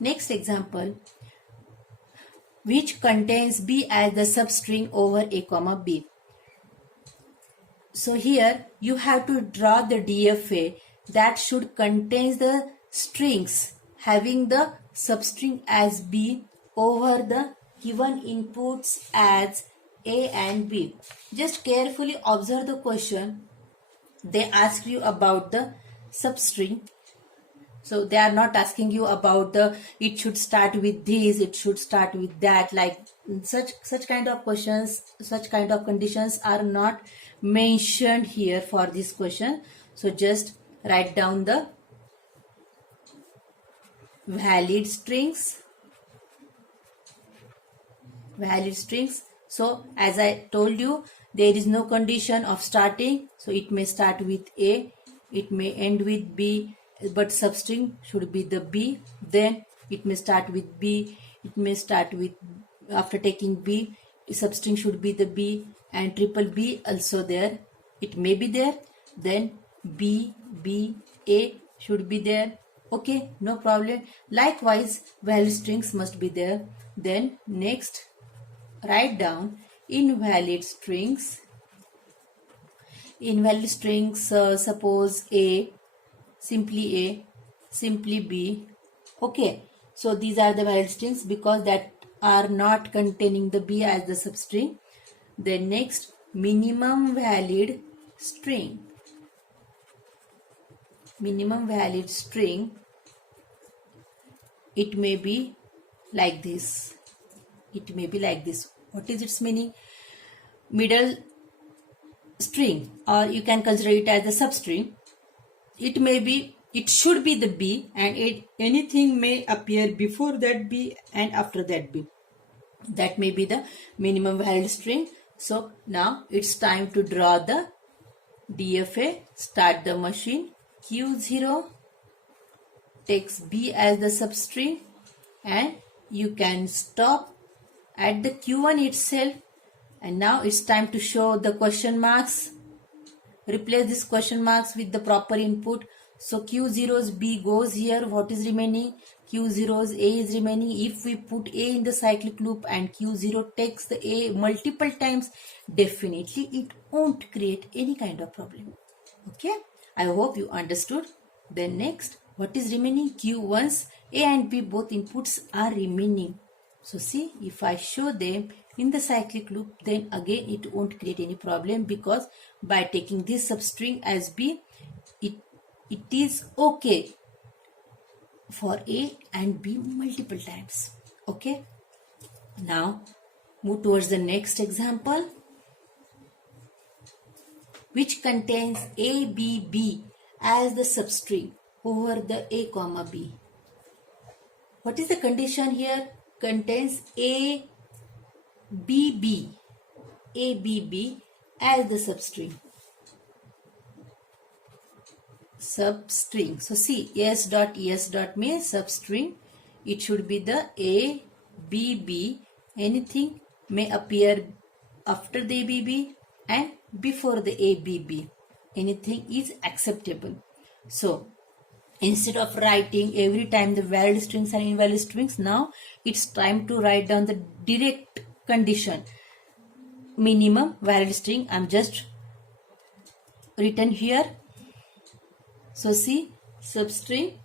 Next example, which contains B as the substring over A comma B. So here you have to draw the DFA that should contain the strings having the substring as B over the given inputs as A and B. Just carefully observe the question. They ask you about the substring. So they are not asking you about the it should start with this, it should start with that, like such kind of questions, such kind of conditions are not mentioned here for this question. So just write down the valid strings. So as I told you, there is no condition of starting, so it may start with A, it may end with B, but substring should be the B. Then it may start with B, it may start with, after taking B, substring should be the B, and triple B also there, it may be there. Then B, B, A should be there. Okay, no problem. Likewise, valid strings must be there. Then next, write down invalid strings. Invalid strings, suppose A, simply B. Okay, so these are the valid strings because that are not containing the B as the substring. Then next, minimum valid string. Minimum valid string, it may be like this. It may be like this. What is its meaning? Middle string, or you can consider it as a substring. It may be, it should be the B, and anything may appear before that B and after that B. That may be the minimum valid string. So now it's time to draw the DFA. Start the machine. Q0 takes B as the substring, and you can stop at the Q1 itself. And now it's time to show the question marks. Replace these question marks with the proper input. So Q0's B goes here. What is remaining? Q0's A is remaining. If we put A in the cyclic loop and Q0 takes the A multiple times, definitely it won't create any kind of problem. Okay, I hope you understood. Then next, what is remaining? Q1's A and B both inputs are remaining. So see, if I show them in the cyclic loop, then again it won't create any problem, because by taking this substring as B, it is okay for A and B multiple times. Okay, now move towards the next example, which contains ABB as the substring over the A comma B. What is the condition here? Contains ABB as the substring. So see, S dot means substring. It should be the ABB. Anything may appear after the ABB and before the ABB. Anything is acceptable. So instead of writing every time the valid strings and invalid strings, now it's time to write down the direct condition. Minimum valid string, I'm just written here. So see, substring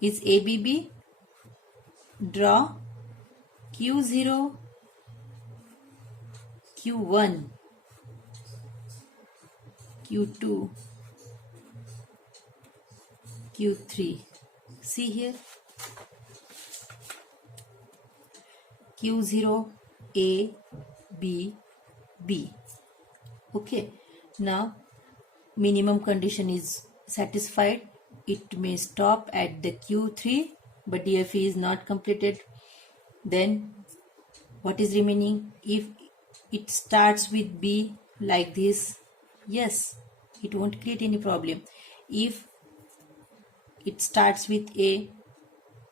is ABB. Draw Q0, Q1, Q2, Q3. See here, Q0, A, B, B. Okay, now minimum condition is satisfied. It may stop at the Q3, but DFE is not completed. Then what is remaining? If it starts with B like this, yes, it won't create any problem. If it starts with A,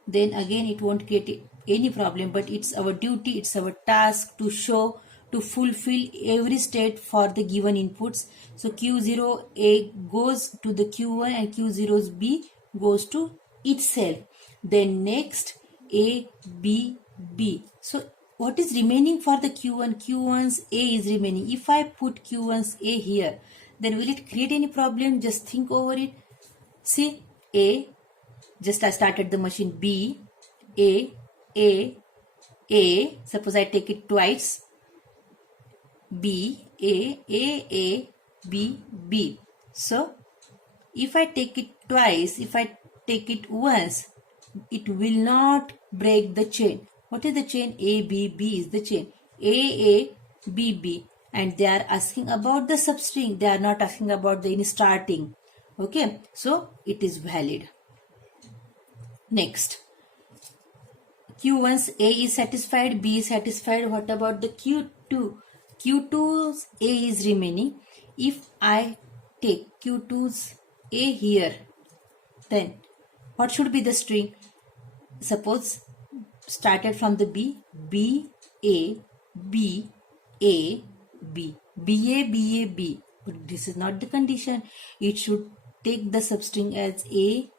then again it won't create any problem, but it's our duty, it's our task to show, to fulfill every state for the given inputs. So Q0A goes to the Q1 and Q0's B goes to itself. then next A, B, B. So what is remaining for the Q1? Q1's A is remaining. If I put Q1's A here, then will it create any problem? Just think over it. See, A, just I started the machine. B, A, A, A. Suppose I take it twice. B, A, B, B. So if I take it twice, if I take it once, it will not break the chain. What is the chain? A, B, B is the chain. A, B, B. And they are asking about the substring. They are not asking about the starting. Okay. So it is valid. Next. Q1's A is satisfied, B is satisfied. What about the Q2? Q2's A is remaining. If I take Q2's A here, then what should be the string? Suppose started from the B, B, A, B, A, B, B, A, B, A, B. But this is not the condition. It should take the substring as A,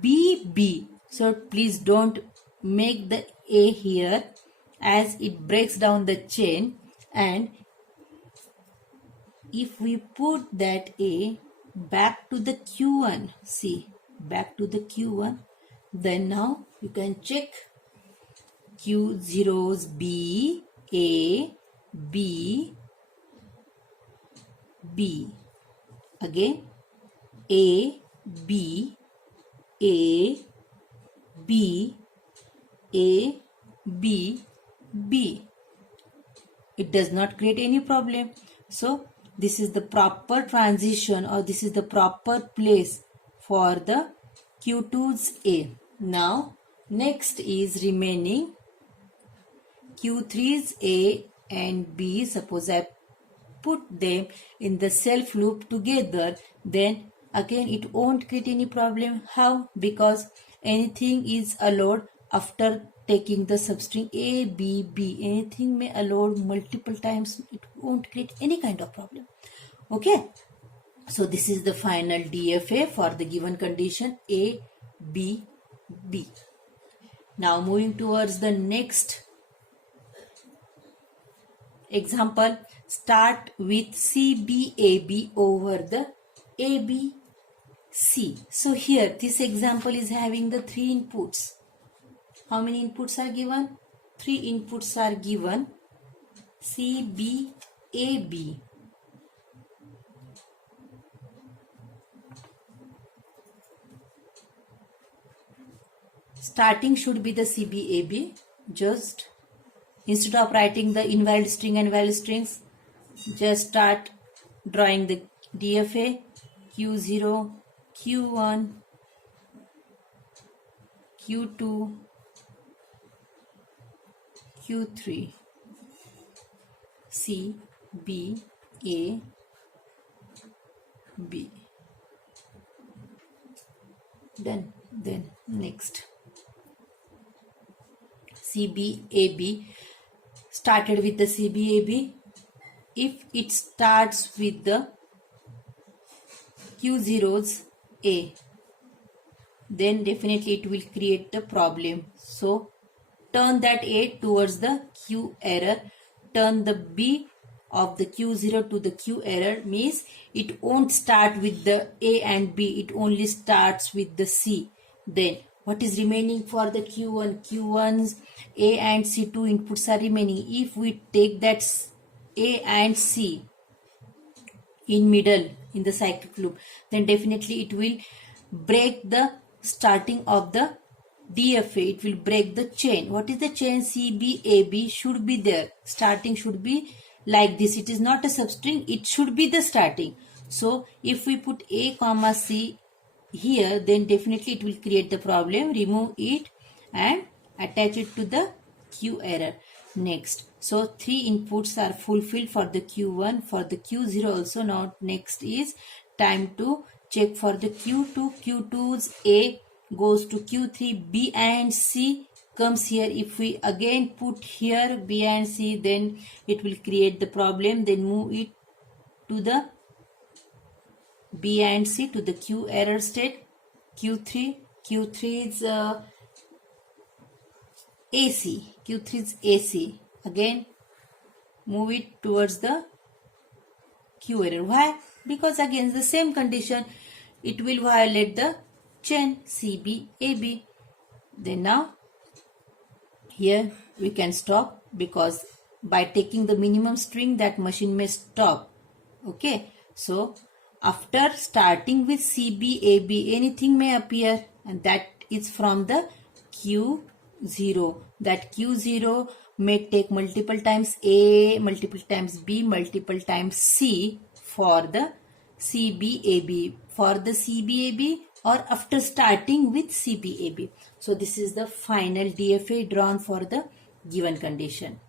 B, B. So please don't make the A here, as it breaks down the chain. And if we put that A back to the Q1, see, back to the Q1, then now you can check Q0's B, A, B, B. Again A, B, A, B, A, B, B. It does not create any problem. So this is the proper transition, or this is the proper place for the Q2's A. Now next is remaining Q3's A and B. Suppose I put them in the self loop together, then again it won't create any problem. How? Because anything is allowed after taking the substring A, B, B. Anything may allowed multiple times. It won't create any kind of problem. Okay. So this is the final DFA for the given condition A, B, B. Now moving towards the next example. Start with CBAB over the ABC. So here this example is having the 3 inputs. How many inputs are given? 3 inputs are given. CBAB. Starting should be the CBAB. Just instead of writing the invalid string and valid strings, just start drawing the DFA. Q0, Q1, Q2, Q3, C, B, A, B. Then next CBAB. Started with the CBAB. If it starts with the Q0's A, then definitely it will create the problem. So turn that A towards the Q error. Turn the B of the Q0 to the Q error, means it won't start with the A and B. It only starts with the C. Then what is remaining for the Q1? Q1's A and C 2 inputs are remaining. If we take that A and C in middle in the cyclic loop, then definitely it will break the starting of the DFA. It will break the chain. What is the chain? CBAB should be there. Starting should be like this. It is not a substring. It should be the starting. So if we put A comma C here, then definitely it will create the problem. Remove it and attach it to the Q error. Next, so 3 inputs are fulfilled for the Q1. For the Q0 also. Now next is time to check for the Q2. Q2's A goes to Q3. B and C comes here. If we again put here B and C, then it will create the problem. Then move it to the B and C to the Q error state. Q3 is AC. Q3 is AC. Again, move it towards the Q error. Why? Because again the same condition, it will violate the chain CBAB. Then now here we can stop, because by taking the minimum string that machine may stop. Okay, so after starting with CBAB, anything may appear, and that is from the Q0. That Q0 may take multiple times A, multiple times B, multiple times C for the CBAB. For the CBAB or after starting with CBAB. So this is the final DFA drawn for the given condition.